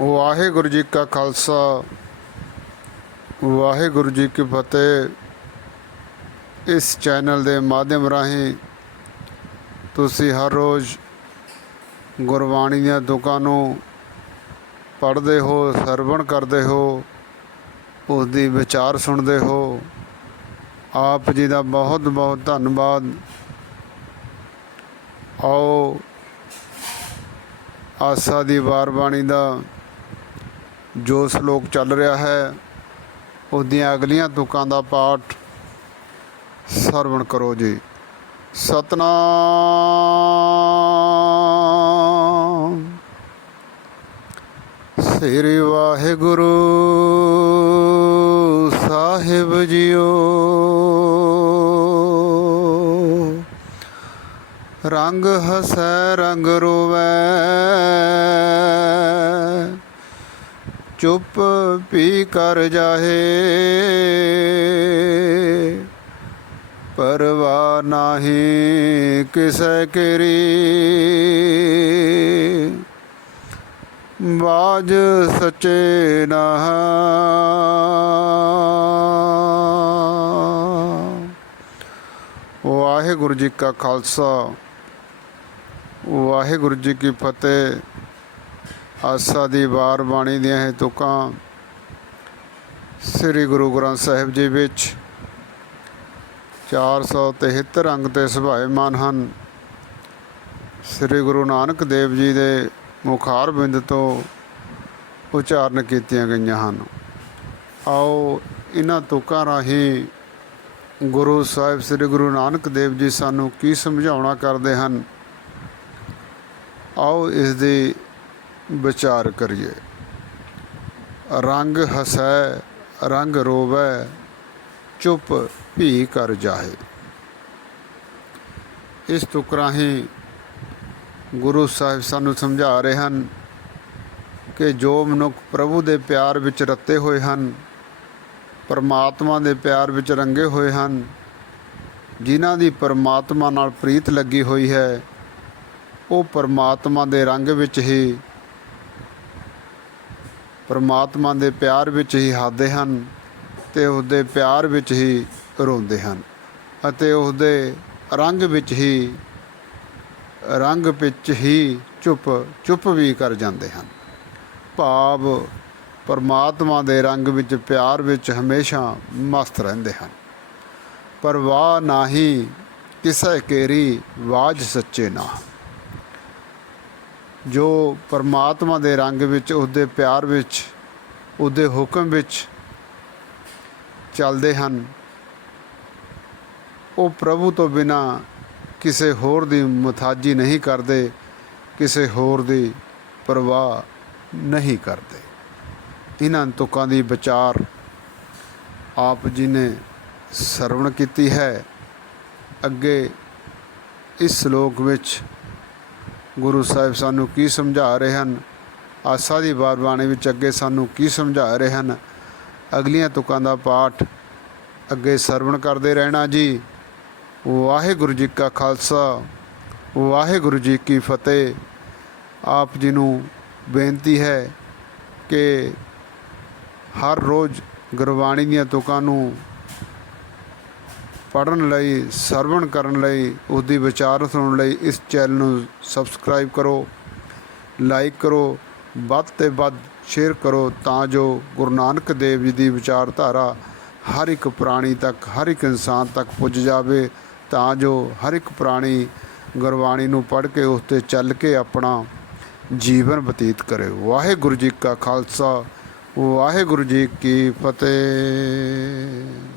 ਵਾਹਿਗੁਰੂ ਜੀ ਕਾ ਖਾਲਸਾ, ਵਾਹਿਗੁਰੂ ਜੀ ਕੀ ਫਤਿਹ। ਇਸ ਚੈਨਲ ਦੇ ਮਾਧਿਅਮ ਰਾਹੀਂ ਤੁਸੀਂ ਹਰ ਰੋਜ਼ ਗੁਰਬਾਣੀ ਦੀਆਂ ਤੁਕਾਂ ਨੂੰ ਪੜ੍ਹਦੇ ਹੋ, ਸਰਵਣ ਕਰਦੇ ਹੋ ਉਸ ਦੀ ਵਿਚਾਰ ਸੁਣਦੇ ਹੋ। ਆਪ ਜੀ ਦਾ ਬਹੁਤ ਬਹੁਤ ਧੰਨਵਾਦ। ਆਓ, ਆਸਾ ਦੀ ਵਾਰਬਾਣੀ ਦਾ ਜੋ ਸ਼ਲੋਕ ਚੱਲ ਰਿਹਾ ਹੈ, ਉਹਦੀਆਂ ਅਗਲੀਆਂ ਤੁਕਾਂ ਦਾ ਪਾਠ ਸਰਵਣ ਕਰੋ ਜੀ। ਸਤਨਾਮ। ਸ੍ਰੀ ਵਾਹਿਗੁਰੂ ਸਾਹਿਬ ਜੀਓ। ਰੰਗ ਹਸੈ, ਰੰਗ ਰੋਵੈ। ਚੁੱਪ ਪੀ ਕਰ ਜਾਹੇ। ਪਰਵਾ ਨਾਹੀ ਕਿਸੈ ਕਰੀ। ਬਾਜ ਸਚੇ ਨਾ। ਵਾਹਿਗੁਰੂ ਜੀ ਕਾ ਖਾਲਸਾ। ਵਾਹਿਗੁਰੂ ਜੀ ਕੀ ਫਤਿਹ। ਆਸਾ ਦੀ ਵਾਰ ਬਾਣੀ ਦੀਆਂ ਇਹ ਤੁਕਾਂ ਸ੍ਰੀ ਗੁਰੂ ਗ੍ਰੰਥ ਸਾਹਿਬ ਜੀ ਵਿੱਚ 473 ਅੰਗ ਤੇ ਸੁਭਾਏਮਾਨ ਹਨ। ਸ੍ਰੀ ਗੁਰੂ ਨਾਨਕ ਦੇਵ ਜੀ ਦੇ ਮੁਖਾਰ ਬਿੰਦ ਤੋਂ ਉਚਾਰਨ ਕੀਤੀਆਂ ਗਈਆਂ ਹਨ। ਆਓ ਇਹਨਾਂ ਤੁਕਾਂ ਰਾਹੀਂ ਗੁਰੂ ਸਾਹਿਬ ਸ੍ਰੀ ਗੁਰੂ ਨਾਨਕ ਦੇਵ ਜੀ ਸਾਨੂੰ ਕੀ ਸਮਝਾਉਣਾ ਕਰਦੇ ਹਨ? ਆਓ ਇਸ ਦੀ ਵਿਚਾਰ ਕਰੀਏ। ਰੰਗ ਹਸੈ, ਰੰਗ ਰੋਵੈ, ਚੁੱਪ ਭੀ ਕਰ ਜਾਏ ਇਸ ਤੁਕ ਰਾਹੀਂ ਗੁਰੂ ਸਾਹਿਬ ਸਾਨੂੰ ਸਮਝਾ ਰਹੇ ਹਨ ਕਿ ਜੋ ਮਨੁੱਖ ਪ੍ਰਭੂ ਦੇ ਪਿਆਰ ਵਿੱਚ ਰੱਤੇ ਹੋਏ ਹਨ, ਪਰਮਾਤਮਾ ਦੇ ਪਿਆਰ ਵਿੱਚ ਰੰਗੇ ਹੋਏ ਹਨ, ਜਿਨ੍ਹਾਂ ਦੀ ਪਰਮਾਤਮਾ ਨਾਲ ਪ੍ਰੀਤ ਲੱਗੀ ਹੋਈ ਹੈ, ਉਹ ਪਰਮਾਤਮਾ ਦੇ ਰੰਗ ਵਿੱਚ ਹੀ ਪਰਮਾਤਮਾ ਦੇ ਪਿਆਰ ਵਿੱਚ ਹੀ ਹਾਦੇ ਹਨ ਤੇ ਉਹਦੇ ਪਿਆਰ ਵਿੱਚ ਹੀ ਰੋਂਦੇ ਹਨ ਅਤੇ ਉਹਦੇ ਰੰਗ ਵਿੱਚ ਹੀ, ਰੰਗ ਵਿੱਚ ਹੀ ਚੁੱਪ ਚੁੱਪ ਵੀ ਕਰ ਜਾਂਦੇ ਹਨ। ਭਾਵ ਪਰਮਾਤਮਾ ਦੇ ਰੰਗ ਵਿੱਚ ਪਿਆਰ ਵਿੱਚ ਹਮੇਸ਼ਾ ਮਸਤ ਰਹਿੰਦੇ ਹਨ। ਪਰ ਪਰਵਾਹ ਨਾਹੀ ਕਿਸੈ ਕੇਰੀ ਵਾਜ ਸੱਚੇ ਨਾ। ਜੋ ਪਰਮਾਤਮਾ ਦੇ ਰੰਗ ਵਿੱਚ ਉਹਦੇ ਪਿਆਰ ਵਿੱਚ ਉਹਦੇ ਹੁਕਮ ਵਿੱਚ ਚੱਲਦੇ ਹਨ, ਉਹ ਪ੍ਰਭੂ ਤੋਂ ਬਿਨਾ ਕਿਸੇ ਹੋਰ ਦੀ ਮਥਾਜੀ ਨਹੀਂ ਕਰਦੇ, ਕਿਸੇ ਹੋਰ ਦੀ ਪਰਵਾਹ ਨਹੀਂ ਕਰਦੇ। ਇਹਨਾਂ ਤੁਕਾਂ ਦੀ ਵਿਚਾਰ ਆਪ ਜੀ ਨੇ ਸਰਵਣ ਕੀਤੀ ਹੈ। ਅੱਗੇ ਇਸ ਸ਼ਲੋਕ ਵਿੱਚ ਗੁਰੂ ਸਾਹਿਬ ਸਾਨੂੰ ਕੀ ਸਮਝਾ ਰਹੇ ਹਨ? ਆਸਾ ਦੀ ਬਾਣੀ ਵਿੱਚ ਅੱਗੇ ਸਾਨੂੰ ਕੀ ਸਮਝਾ ਰਹੇ ਹਨ? ਅਗਲੀਆਂ ਤੁਕਾਂ ਦਾ ਪਾਠ ਅੱਗੇ ਸਰਵਣ ਕਰਦੇ ਰਹਿਣਾ ਜੀ। ਵਾਹਿਗੁਰੂ ਜੀ ਕਾ ਖਾਲਸਾ, ਵਾਹਿਗੁਰੂ ਜੀ ਕੀ ਫਤਿਹ। ਆਪ ਜੀ ਨੂੰ ਬੇਨਤੀ ਹੈ ਕਿ ਹਰ ਰੋਜ਼ ਗੁਰਬਾਣੀ ਦੀਆਂ ਤੁਕਾਂ ਨੂੰ ਪੜਨ ਲਈ, ਸਰਵਣ ਕਰਨ ਲਈ ਉਸ ਦੀ ਵਿਚਾਰ ਸੁਣਨ ਲਈ ਇਸ ਚੈਨਲ ਨੂੰ ਸਬਸਕ੍ਰਾਈਬ ਕਰੋ ਲਾਈਕ ਕਰੋ, ਵੱਧ ਤੇ ਵੱਧ ਸ਼ੇਅਰ ਕਰੋ ਤਾਂ ਜੋ ਗੁਰੂ ਨਾਨਕ ਦੇਵ ਜੀ ਦੀ ਵਿਚਾਰਧਾਰਾ ਹਰ ਇੱਕ ਪ੍ਰਾਣੀ ਤੱਕ, ਹਰ ਇੱਕ ਇਨਸਾਨ ਤੱਕ ਪੁੱਜ ਜਾਵੇ ਤਾਂ ਜੋ ਹਰ ਇੱਕ ਪ੍ਰਾਣੀ ਗੁਰਬਾਣੀ ਨੂੰ ਪੜ੍ਹ ਕੇ ਉਸ ਤੇ ਚੱਲ ਕੇ ਆਪਣਾ ਜੀਵਨ ਬਤੀਤ ਕਰੇ। ਵਾਹਿਗੁਰੂ ਜੀ ਕਾ ਖਾਲਸਾ, ਵਾਹਿਗੁਰੂ ਜੀ ਕੀ ਫਤਿਹ।